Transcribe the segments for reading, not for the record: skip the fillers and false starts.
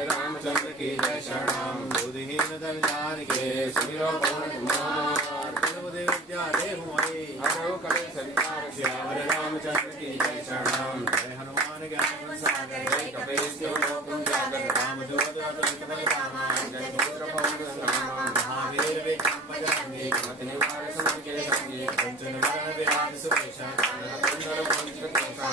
रामचंद्र की जय शरणम बुद्धिहीन धन जानिके सुमिरो पवन कुमार बलबुद्धि विद्या देहु मोहि हरो कले संसार श्याम रामचंद्र की जय शरणम जय हनुमान ज्ञान गुण सागर जय कपीश तिहु लोक उजागर रामदूत अतुलित बल धामा जय पुत्र पवन नामा महावीर विक्रम बजरंगी कुमति निवार सुमति के संगी कंचन वरण विराज सुभूषण कुंडल कुंचित केसा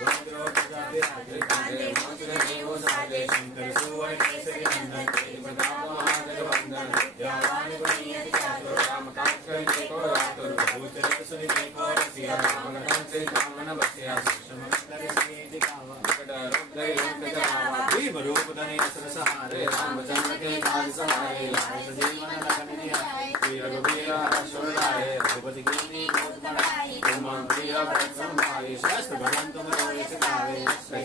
गुणग्रो प्रजा विराज कांधे मातृ देवो साजे शंकर सुवन केसरी नंदन तेज प्रताप महाजगवंदन विद्यावान गुणीयति चातुर राम काज करे को रातुर प्रभु चरित सुनि देखो रसिया राम लखन से कामन बसिया सुषम कर से दिखावा विकट रूप धरि लंक जरावा भीम रूप धरि असुर सहारे रामचंद्र के काज सहारे लाए सजीवन लखन जियाए श्री रघुवीर हर्षुर लाए रघुपति कीन्ही बहुत बड़ाई तुम प्रिय भरत संभाई शस्त्र भजन तुम रोय सिखावे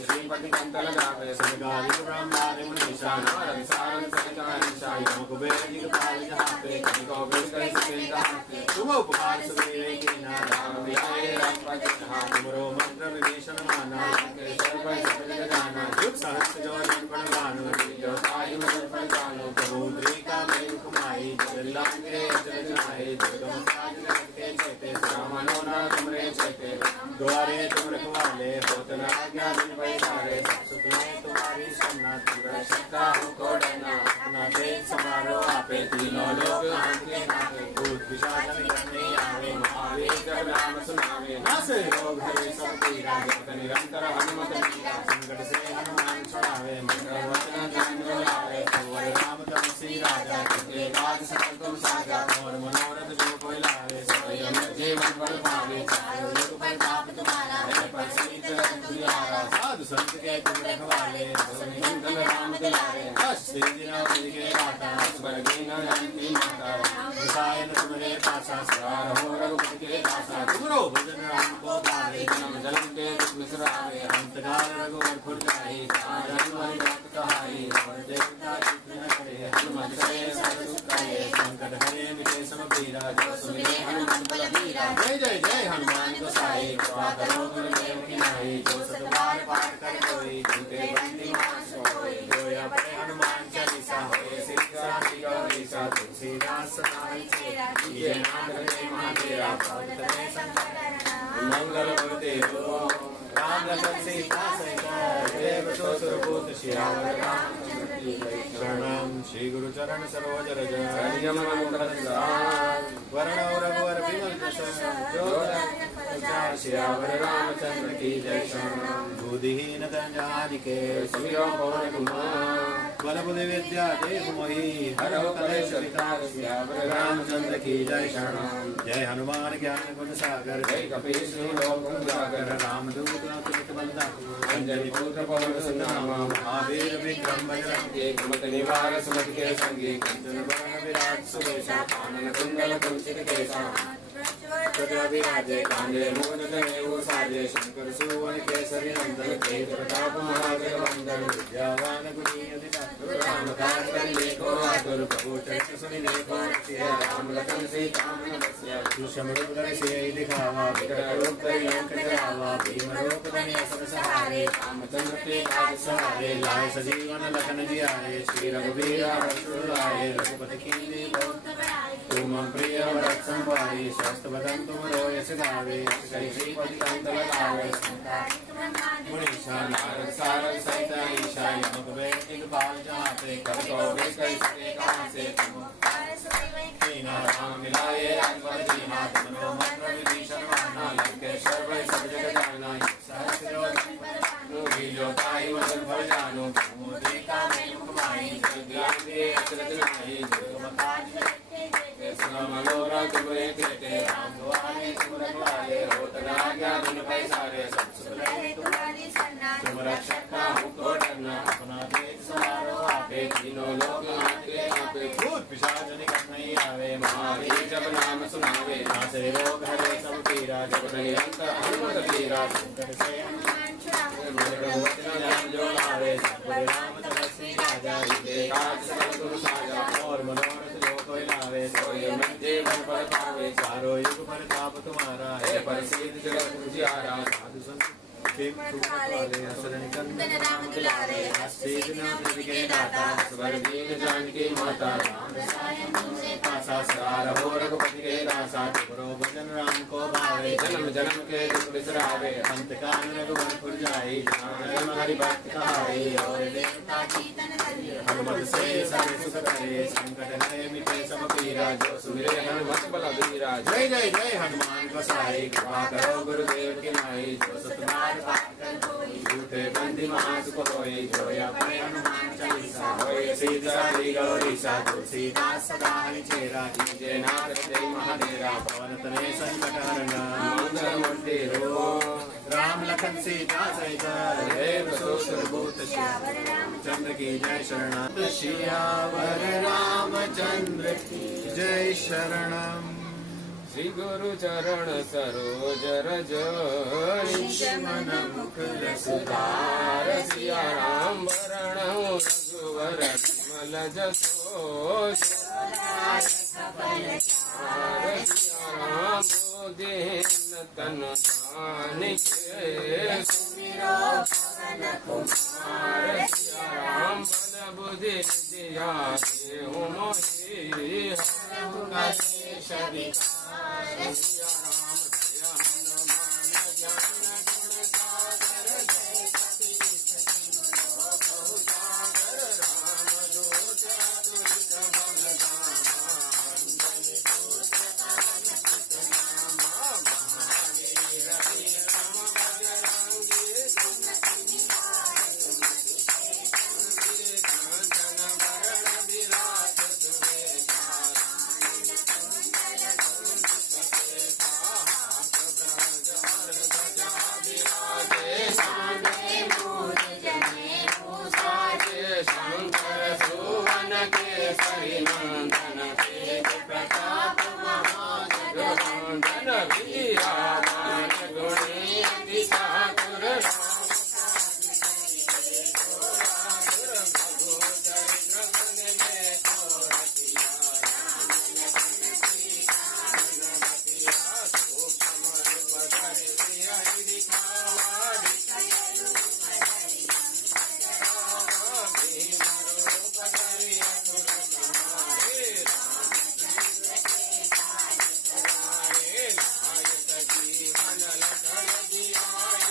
श्रीपति कंठ लगावे सनगारिक ब्रह्मादि मुनीषा नारद सारद सहित अहिंसा यम कुबेर जी के पाल जहाते कभी को बेच कर सके कहाते तुम उपकार सुग्रीव की ना राम मिलाए रामपति कहा तुमरो मंत्र विभीषण माना के सर्व सफल जाना युग सहस्त्र जो जन पर गानो जो साई मन पर जानो प्रभु द्रिका में कुमाई जल्ला के जल जाए जगम काज करके चेते रामनो ना तुमरे चेते द्वारे तुम रखवाले होत न आज्ञा बिन पैसारे सुखले तुम्हारी सन्ना तुमरा शिका को डरना अपना तेज समारो आपे तीनों लोग आंखे नावे भूत पिशाच निकटने आवे महावीर जब नाम सुनावे नासे रोग हरे सब पीरा जगत निरंतर हनुमत वीरा संकट से हनुमान छुड़ावे मंगल वचन ध्यान लावे कुंवर राम तुलसी राजा के काज सकल तुम साजा और मनोरथ जो कोई लावे स्वयं जीवन बल पावे चारों लोग पर ताप तुम्हारा है पर सीत तुम्हारा साधु संत के तुम रखवाले धन राम दुलारे अष्ट दिनों के दाता स्वर्गीय नंदी माता रसायन तुम्हारे पासा सवार हो रघुपति के दासा तुमरो भजन राम को पावे जन्म जन्म के दुख बिसरावे अंतकाल रघुवर खुर जाए कारण हरि भक्त कहाई और देवता चित्त करे हनुमत करे सर्व सुख करे संकट हरे मिटे सब पीरा जो सुमिरे हनुमत बल बीरा जय जय जय हनुमान गोसाई कृपा करो गुरु देव की नाई जो सतबार पाठ कर कोई जिनके बंदी मास होई जो या पढ़े हनुमान चालीसा होए शिक्षा की गौरीसा तुलसीदास सदाई चेरा ये नाम रहे महादेवा पवन तने संकट मंगल मूर्ति राम लखन सीता सहित देव तो सुरभूत श्यामल रामचंद्र की जय शरणम श्री गुरु चरण सरोज रज हरियम वरण रघुवर विमल जस श्यामल रामचंद्र की जय शरणम बुद्धिहीन धन जानिके सुमिरो पवन कुमार बलबुद्धि विद्या देहु मोहि हरो कलेश विकार श्यामल रामचंद्र की जय शरणम जय हनुमान ज्ञान गुण सागर जय कपीश तिहु लोक उजागर रामदूत अतुलित बल धामा अंजनी पुत्र पवन सुत नामा महावीर विक्रम बजरंगी कुमति निवार सुमति के संगी कंचन वरण विराज सुभूषण कानन कुंडल कुंचित केसा प्रजा विराजे कांधे मूंज जनेऊ साजे शंकर सुवन केसरी नंदन तेज प्रताप महाजगवंदन विद्यावान गुणीयति चातुर राम काज करे को आतुर प्रभु चरित सुनि देखो रसिया राम लखन सीता मन बसिया सुषम रूप धरि सियहि दिखावा विकट रूप धरि लंक जरावा भीम रूप धरि असुर सहारे रामचंद्र के काज सहारे लाए सजीवन लखन जियाए श्री रघुवीर हर्षुर लाए रघुपति कीन्ही बहुत बड़ाई तुम प्रिय भरत संभाई शस्त्र बदन तुम रोय सिखावे श्रीपति कंठ लगावे मुनीषा नारद सारद सहित अहिंसा यम कुबेर जी के पाल जहाते कभी को बेच कर सके कहां से तुम कीन्हा राम मिलाए राजपद दीन्हा तुमरो मंत्र विभीषण माना लंकेश्वर भय सब जग जाना सहस्त्र जो जन पर भानु जो ताहि मधुर फल जानो मुद्रिका में मुखमाई जग ज्ञान के अचरज नाही जग काज मनोरा तुमरे कहते राम दुआरे तुम रखवाले होत न आज्ञा बिन पैसारे सब सुख रहे तुम्हारी सन्ना तुम रक्षक का को डरना अपना तेज समारो आपे तीनों लोग आंखे आपे भूत पिशाच निकट नहीं आवे महावीर जब नाम सुनावे नासे रोग हरे सब पीरा जब निरंतर हनुमत वीरा संकट से हनुमान छुड़ावे मन वचन ध्यान जो लावे सब राम तुलसी राजा ये काज सकल तुम साजा और मनोरथ जो कोई लावे सोई अमृत जीवन फल पावे। चारों युग परताप तुम्हारा है, प्रसिद्ध जगत उजियारा। साधु संत राम दुलारे, के दाता स्वर दीन जानकी माता। पासा सवार हो रघुपति के दासा, तुमरो भजन राम को भावे। जन्म जन्म के दुख बिसरावे, अंत काल रघुवर जाई। जन्म हरि भक्त कहाई, और देवता कीर्तन करिए। हनुमत से सर्व सुख करे, संकट हरे मिटे सब पीरा। जो सुमिरे हनुमत बल बीरा, जय जय जय हनुमान गोसाई। कृपा करो गुरुदेव की नाई, जो सतबार झूठे बंदी महासुख होई। जो अपने हनुमान चालीसा, होय सीता गौरी सा। तुलसीदास सदा हरिचेरा, कीजे नाथ जय महादेवा। पवन तनय संकट हरण, मंगल मूर्ति रूप। राम लखन सीता सहित, देव सुरभूत। सियावर रामचंद्र की जय शरण, सियावर रामचंद्र की जय शरणम। श्री गुरु चरण सरोज रज, मन मुकुर सुधार। सिया राम वरण रघुवर विमल जसो। सिया राम दीन तन जानिके, सुमिरो पवन कुमार। सिया राम बल बुद्धि दिया देहु मोहि। हरहु कलेश विकार, सिया राम दया हनुमान ज्ञान गुण सागर। जय कपीस तिहुँ लोक उजागर, रामदूत अतुलित बल धामा। अंजनी पुत्र पवन सुत नामा, महावीर विक्रम बजरंगी। सुमति निवार सुमति के संगी, कांचन वरण विराज सुबेसा। शंकर सुवन केसरी नंदन, तेज प्रताप महाजगवंदन। वीरावान गुणी अति चातुर, राम प्रभु चरित्र सन में थोरतिया। राम लखन सीता मन बतिया, सूक्ष्म रूप धरि सियहि दिखावा। जीवन लखन जियाए,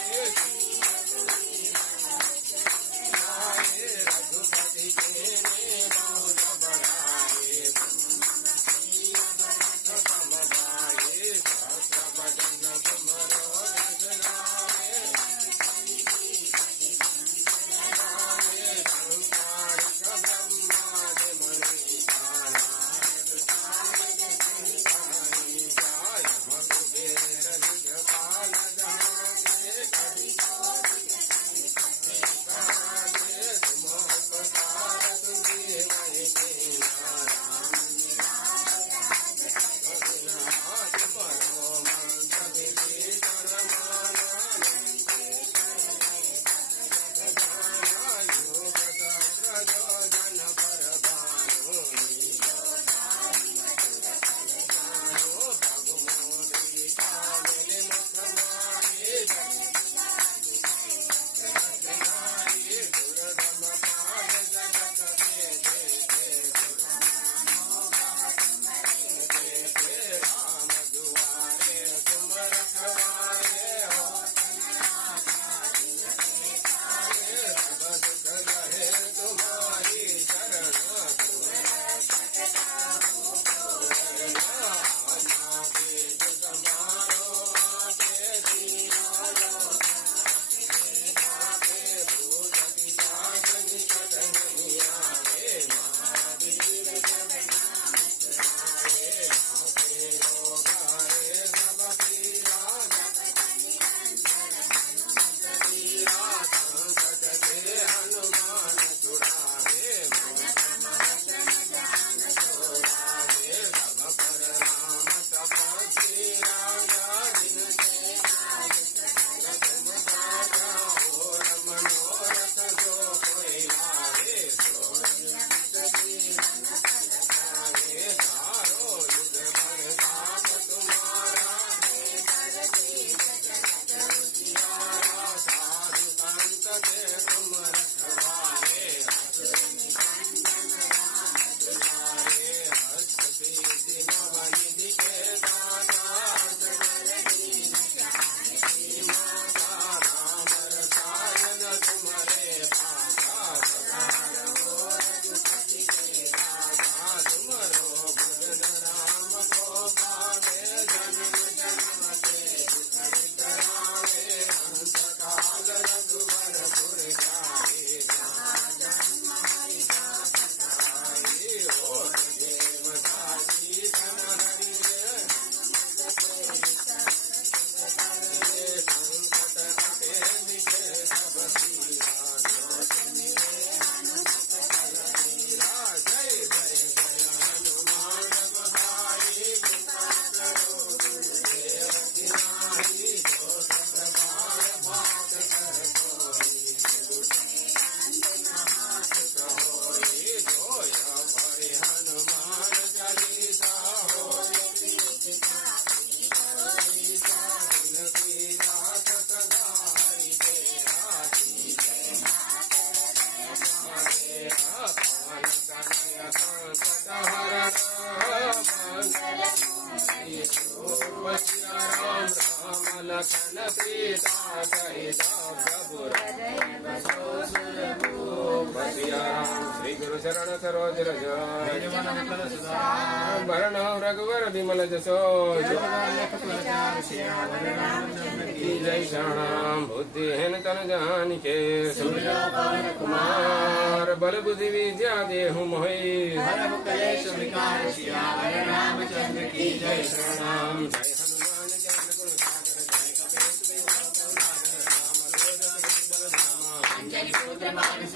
सीता सहित प्रभु श्री गुरु शरण सरोज रज वरण रघुवर विमल जसो जय शरण बुद्धिहीन तन जानिके कुमार बल बुद्धि विद्या देहु मोहि कलेश विकार रामचंद्र की जय शरण जय हनुमान ज्ञान गुण सागर जय कपीश अंजलि पुत्र मानस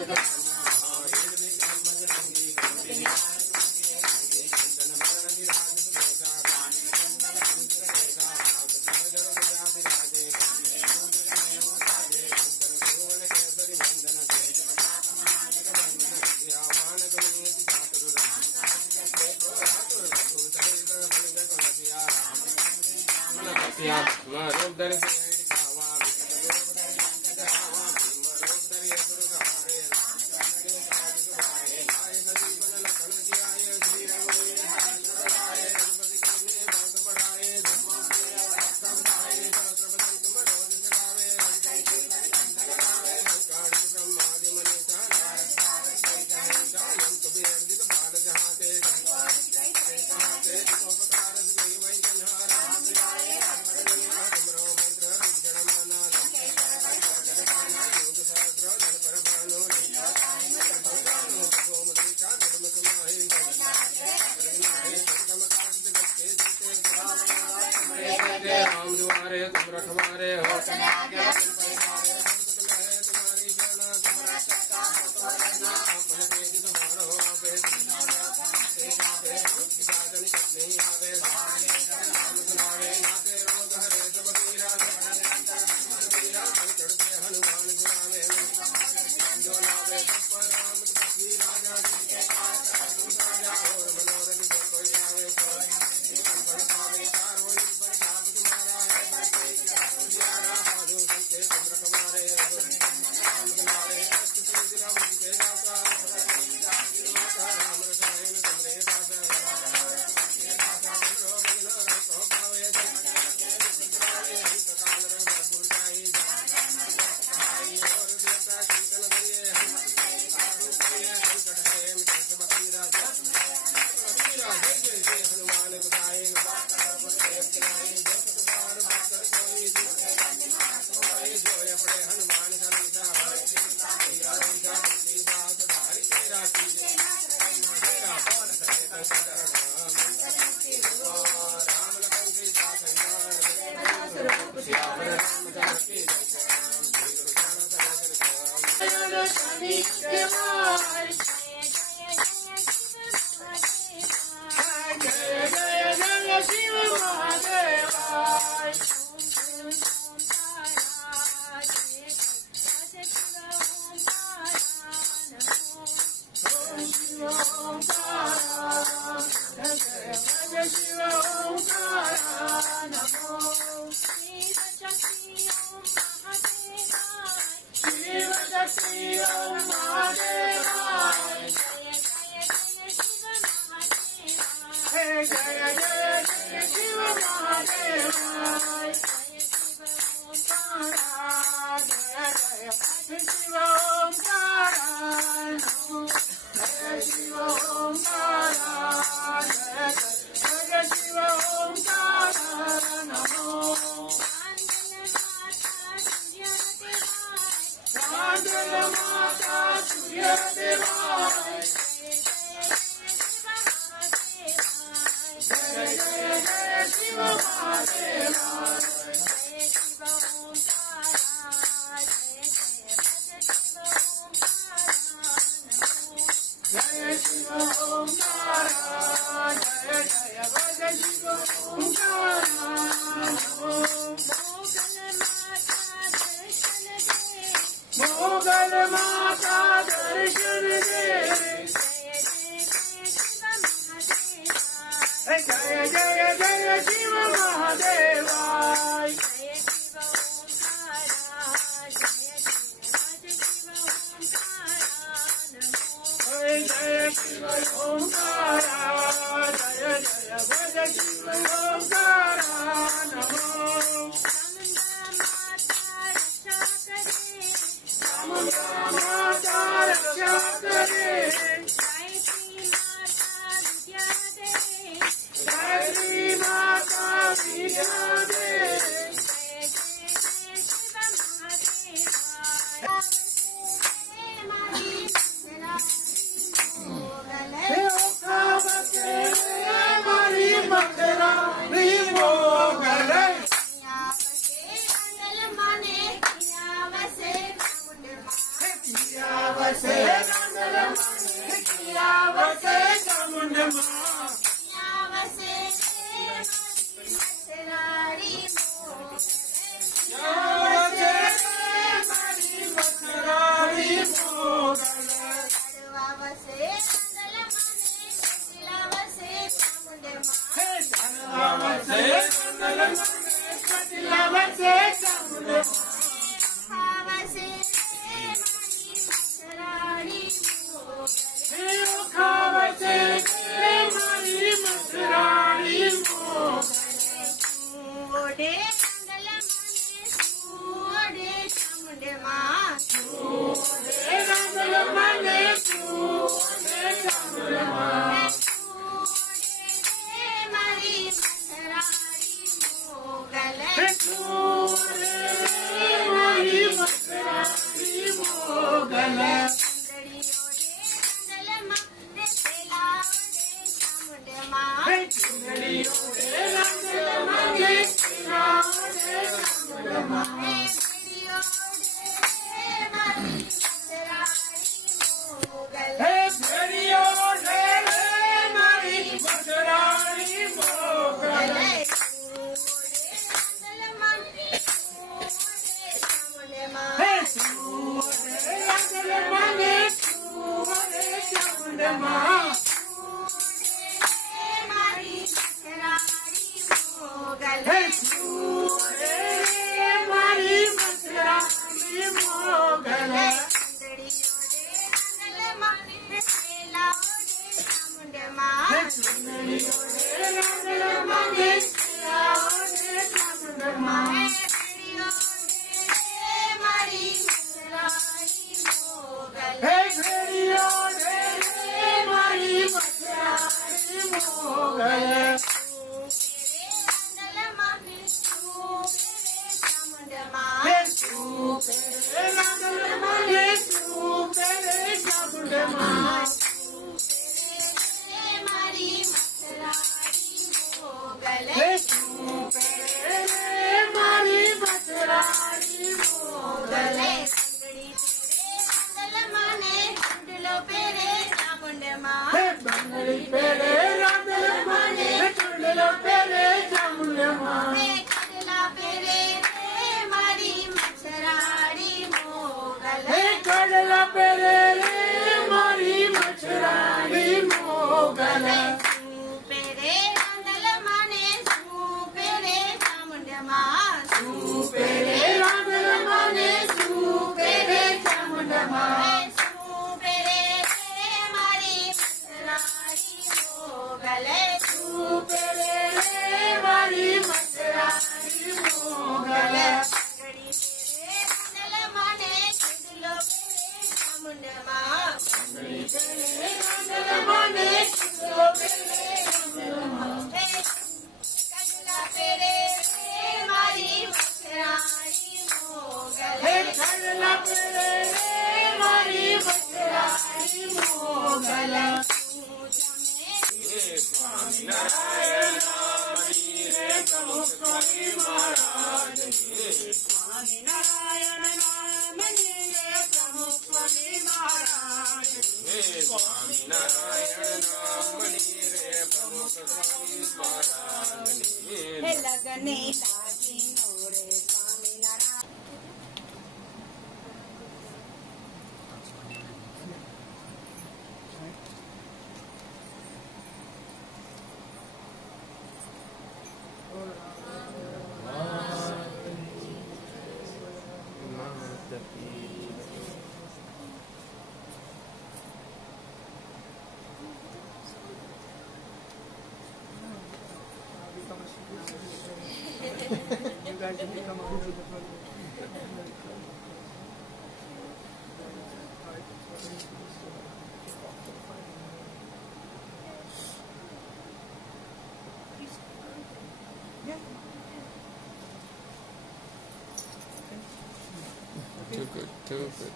Too good, too good.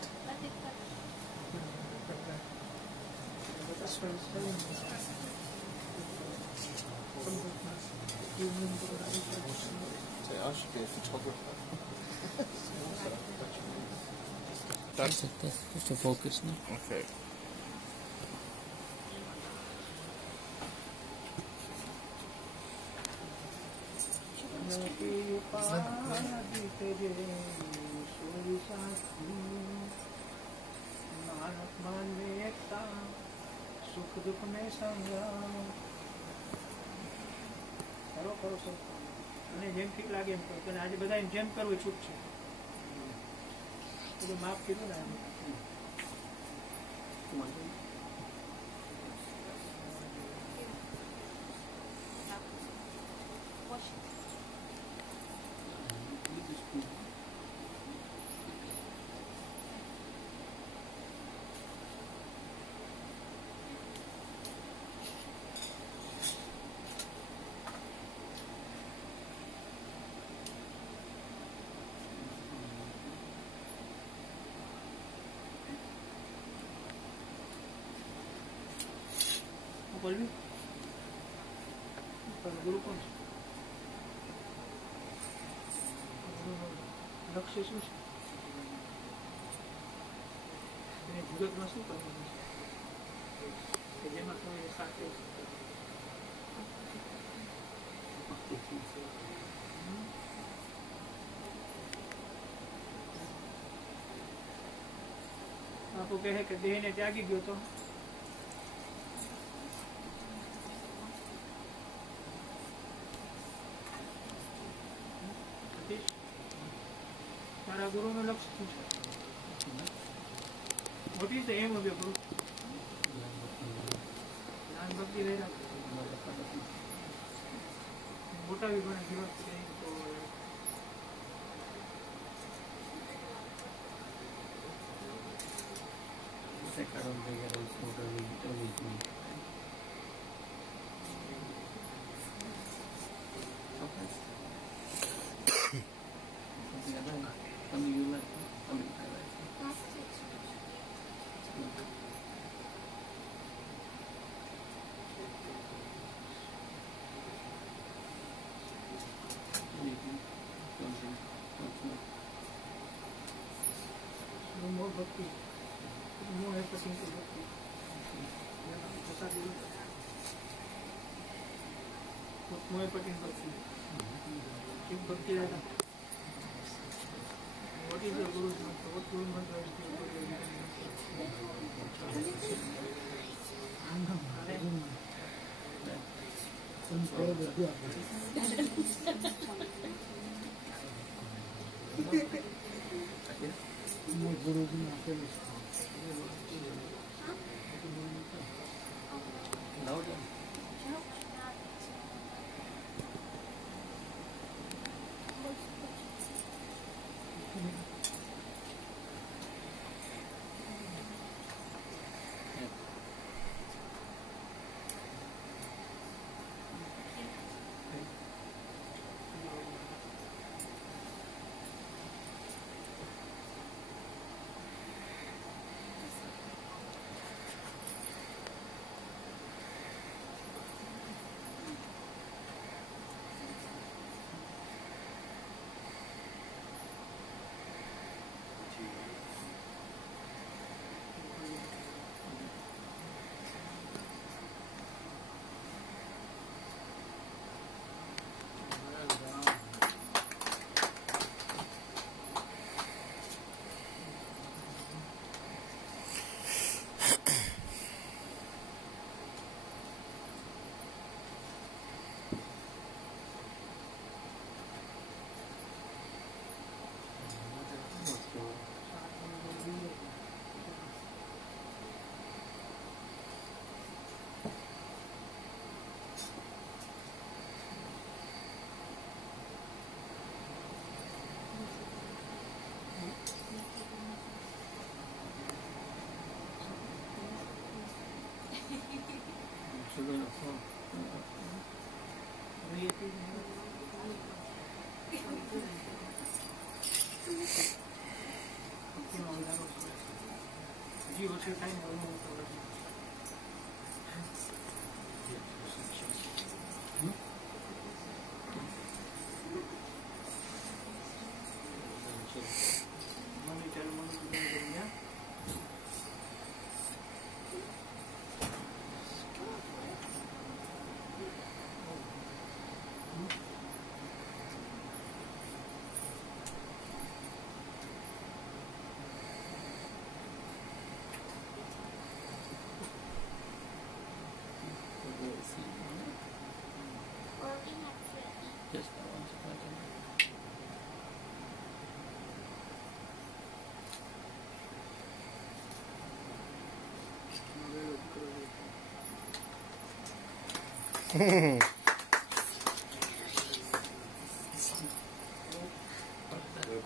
So I should be a photographer. That's just a focus now. Okay. સુખ દુઃખ ને સંગ્રામ કરો કરો સર અને જેમ ઠીક લાગે એમ કરો અને આજે બધા જેમ કરવું છૂટ છે બધું માફ કીધું ને બોલવી ગુરુ કોણ છે લક્ષ્ય શું છે એને જગતમાં શું કરવાનું છે જેમાં તમે સાથે બાપુ કહે કે દેહને ત્યાગી ગયો તો તારા ગુરુનું લક્ષ્ય શું છે? What is the aim of your guru? જ્ઞાન ભક્તિ વૈરાગ. મોટા વિભાગના જીવન છે તો મોહ ભક્તિ મોહ એ પછી ભક્તિ મોહ પટી ભક્તિ એક ભક્તિ હતા. What is the Guru's mantra? What Guru mantra is the હજી ઓછું થાય ને અનુભવ કરો. Just that one second.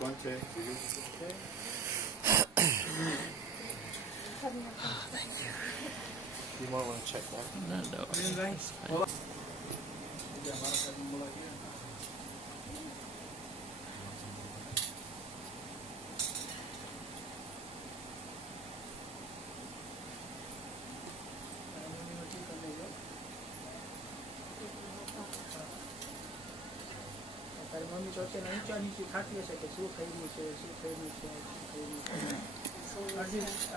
કોણ છે? You might want to check that. No, no. It's fine. તારી મમ્મી તો અત્યારે ઊંચા નીચે ખાતી હશે કે શું થયેલું છે, શું થયેલું છે, શું થયેલું છે.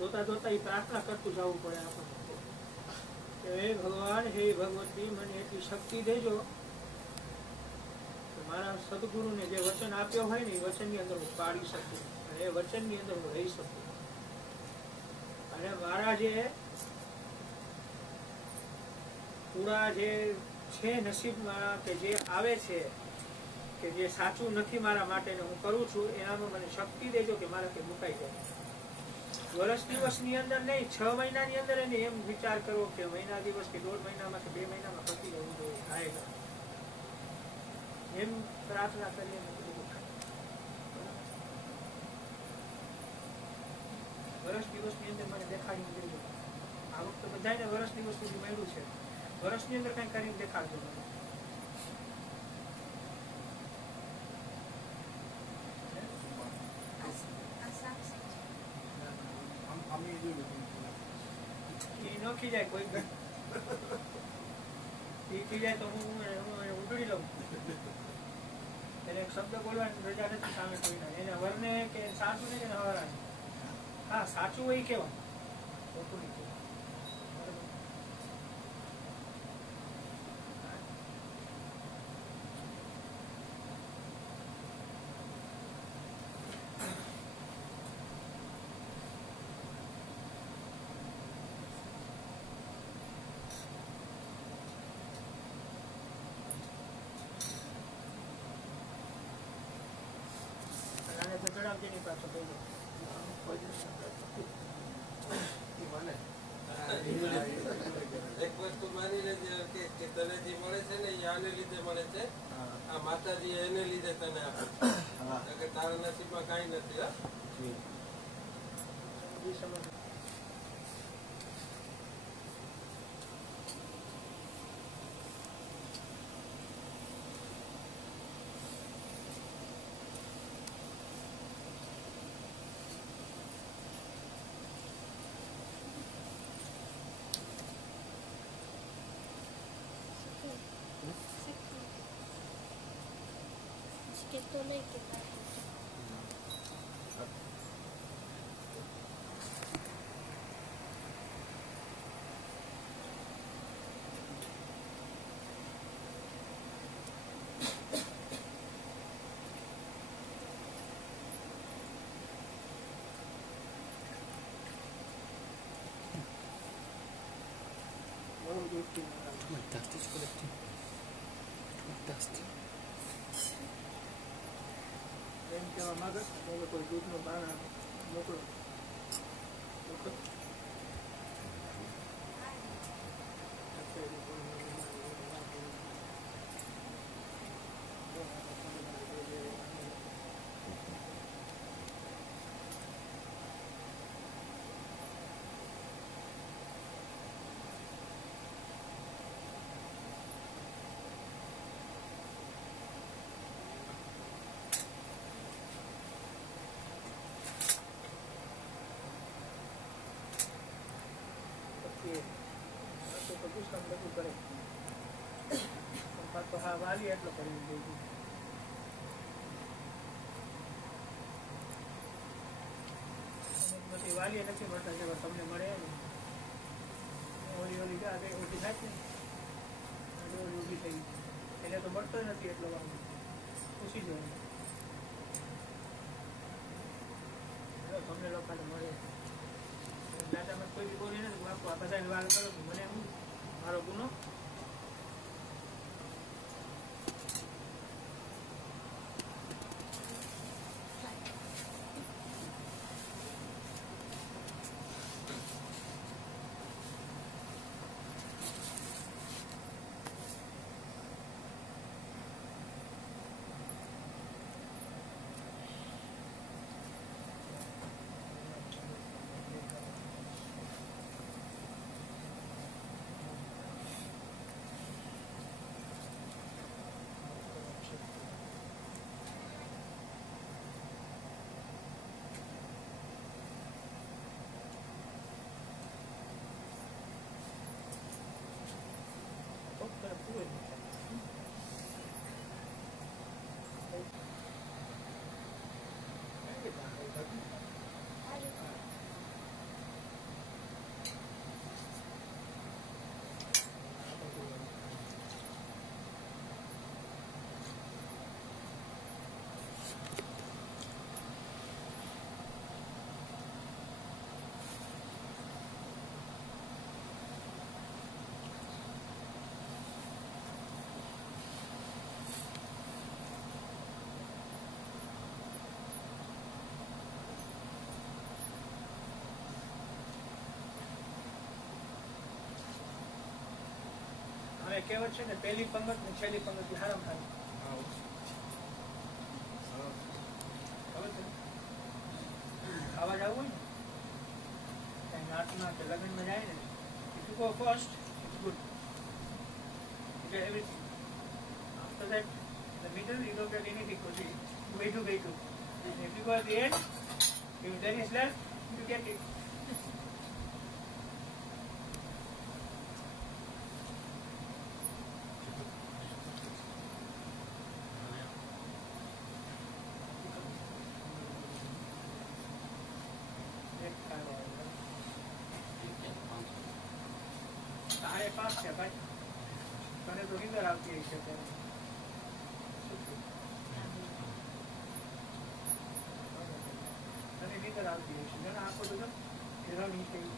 જોતા જોતા એ પ્રાર્થના કરતું જવું પડે આપણને કે હે ભગવાન, હે ભગવતી, મને એટલી શક્તિ દેજો કે મારા સદગુરુને જે વચન આપ્યો હોય ને એ વચનની અંદર હું પાડી શકું અને એ વચનની અંદર હું રહી શકું. અને મારા જે પૂરા જે છે નસીબમાં કે જે આવે છે કે જે સાચું નથી મારા માટે હું કરું છું એનામાં મને શક્તિ દેજો કે મારા કે મુકાઈ જાય. વર્ષ દિવસની અંદર નહીં, 6 મહિનાની અંદર એને એમ વિચાર કરવો કે મહિના દિવસ કે 1.5 મહિનામાં કે 2 મહિનામાં પતી જવું જોઈએ, થાય એમ પ્રાર્થના કરીએ. વર્ષ દિવસની અંદર મને દેખાડી જોઈએ. આ વખતે બધાને વર્ષ દિવસ સુધી મળ્યું છે, વર્ષની અંદર કઈ કરીને દેખાડજો મને. નોખી જાય કોઈ જાય તો હું ઉડડી લઉં. એને એક શબ્દ બોલવાની રજા નથી સામે કોઈના. એને વરને કે સાચું નહીં કે હવારા. હા, સાચું હોય કેવા ખોટું નહીં કેવા. એક વસ્તુ માની લેજે કે તને જે મળે છે ને એ આને લીધે મળે છે. આ માતાજી એને લીધે તને આપે છે. તારા નસીબમાં કઈ નથી. तो नहीं के Fantastisch collecting. Fantastisch. એમ કહેવા માંગે કોઈ દૂધનું પાણા મોકલો. બધું કરે તો હા વાલી એટલો કરી દે. વાલી નથી મળતા જે તમને મળે ઓલી ઓલી જાય ઓછી થાય ને ઓલી ઊભી થઈ એટલે તો મળતો જ નથી એટલો વાલી પૂછી જોઈએ તમને લોકોને મળે. દાદામાં કોઈ બી બોલી નથી બાપુ આ બધા વાર કરો છો મને હું મારો ગુનો. કહેવત છે ને, પહેલી પંગત ને છેલ્લી પંગત હારામ હારી. ખબર છે? ખાવા જવું હોય ને કઈ નાતમાં કે લગ્નમાં જાય ને, if you go first it's good, you get everything. After that the middle you don't get anything, because you wait to. If you go at the end, if there is left, you get it. તારે 5 છે ભાઈ, તને તો નીંદર આવતી હશે ત્યારે. તને નીંદર આવતી હશે, જેના આંખો તો હેરાની થઈ.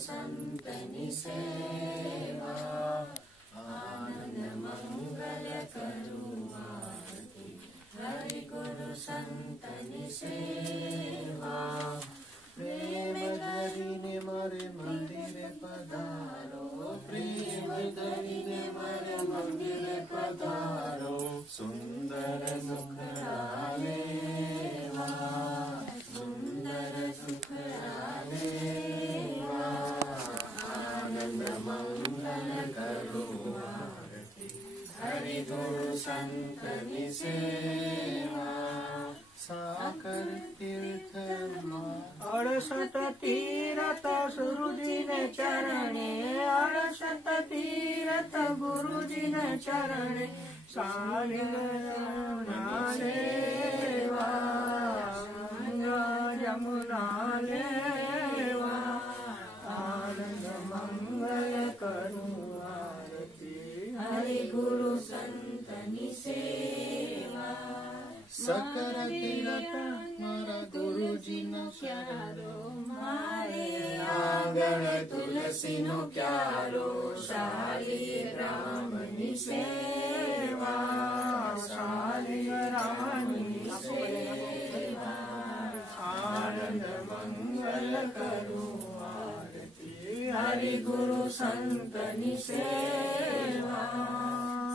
સંતની સેવા, આનંદ મંગલ કરું આરતી. હરિ ગુરુ સંતની સેવા, પ્રેમ ધરીને મારે મંદિરે પધારો, પ્રેમ ધરીને મારે મંદિરે પધારો. સુંદર સુખડા લેવા, સુંદર સુખડા લેવા, આનંદ મંગલ કરું આરતી. હરિ ગુરુ સંતની સેવા, સાકર તીર્થમાં 68 તીરથ ગુરુજીને ચરણે, 68 તીરથ ગુરુજીને ચરણે. સાલિગ્રામના લેવા, જમુના લેવા, આનંદ મંગલ કરું આરતી. હરિ ગુરુ સંતની સેવા, સકર તીરથ મારા ગુરુજીનો ક્યારો, મારે આંગણ તુલસીનો ક્યારો. શાલિગ્રામની સેવા, શાલિગ્રામની સેવા, આનંદ મંગલ કરું આરતી. હરિ ગુરુ સંતની સેવા,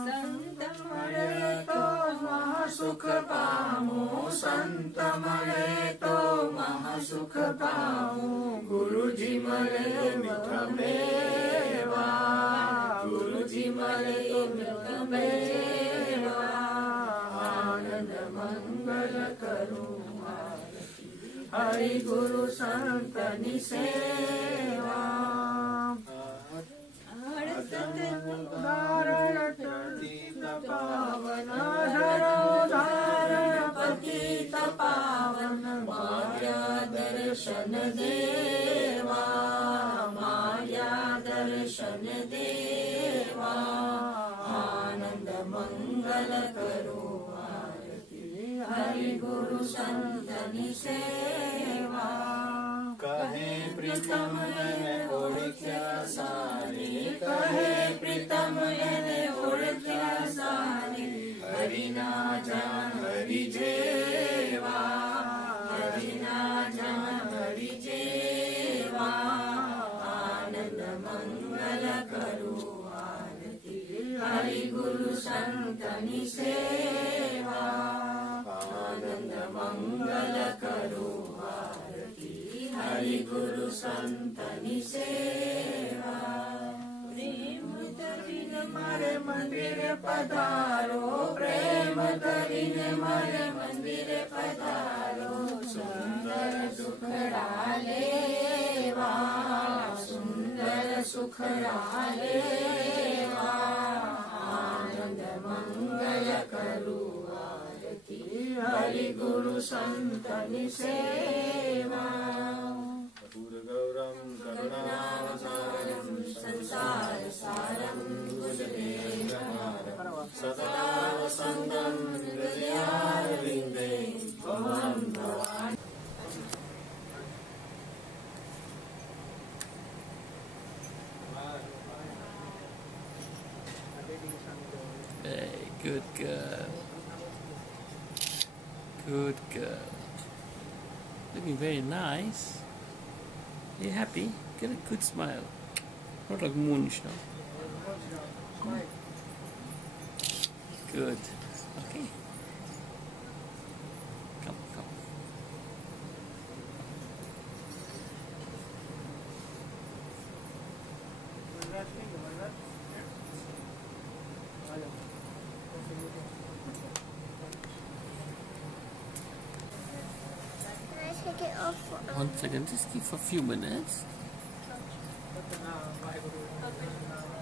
સંત મળે તો મહાસુખ પામું, સંત મળે તો મહાસુખ પામું. ગુરુજી મળે મીઠા મેવા, ગુરુજી મળે મીઠા મેવા, આનંદ મંગલ કરું આરતી. હરિ ગુરુ સંતની સેવા, પાવન ધારણ પતિત પાવન. માયા દર્શન દેવા, માયા દર્શન દેવા, આનંદ મંગલ કરું આરતી. હરિ ગુરુ સંતની સેવા, કહે પ્રીતમ એને ઓળખ્યા સારી, કહે પ્રીતમ એને ઓળખ્યા સારી. હરિના જાન હરિ જેવા, હરિના જાન હરિ જેવા, આનંદ મંગલ કરું આરતી. હરિ ગુરુ સંતની સેવા, આનંદ મંગલ કરું આરતી. ગુરુ સંતની સેવા પ્રેમ ધરીને મારે મંદિરે પધારો પ્રેમ ધરીને મારે મંદિરે પધારો સુંદર સુખડા લેવા સુંદર સુખડા લેવા આનંદ મંગલ કરું આરતી હરિ ગુરુ સંતની સેવા ગૌરમ કરુણાવતારમ સંસાર સારમ સદા વસંતમ હૃદયારવિંદે ભવં ભવાન. Hey, good girl. Good girl. Looking very nice. Are you happy? Get a good smile. Not like Moonish now. Good. Okay. Come, come. Can I take it off? 1 second, just keep for a few minutes. સતનામ વાહેગુરુ સતનામ